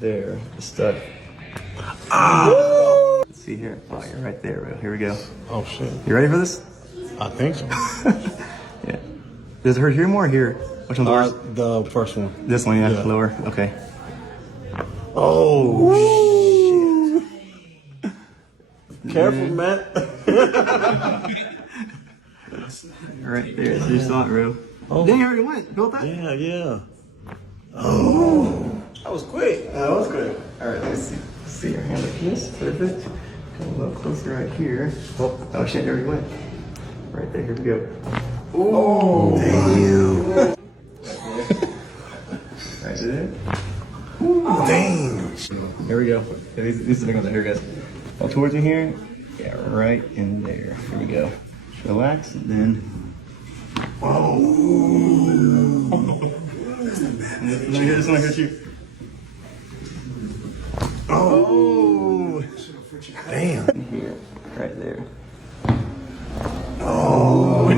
there, the stud. Ah! Let's see here. Oh, you're right there, bro. Here we go. Oh shit. You ready for this? I think so. Yeah. Does it hurt here more or here? Which one's worse? The first one. This one, yeah. Lower. Okay. Oh shit. Careful, man. Right there. So you saw it, bro. Oh. Dang, you already went. Felt that? Yeah, yeah. Oh. That was quick. That was good. All right, let's see. Let's see your hand like this. Perfect. Come a little closer right here. Oh shit, there we went. Right there. Here we go. Oh, damn. Right there. Damn. There we go. Yeah, these are the big ones right here, guys. All towards you here. Yeah, right in there. Here we go. Relax, and then. Oh. Let me hear this one. Hit you. Oh. Damn. Here, right there. Oh.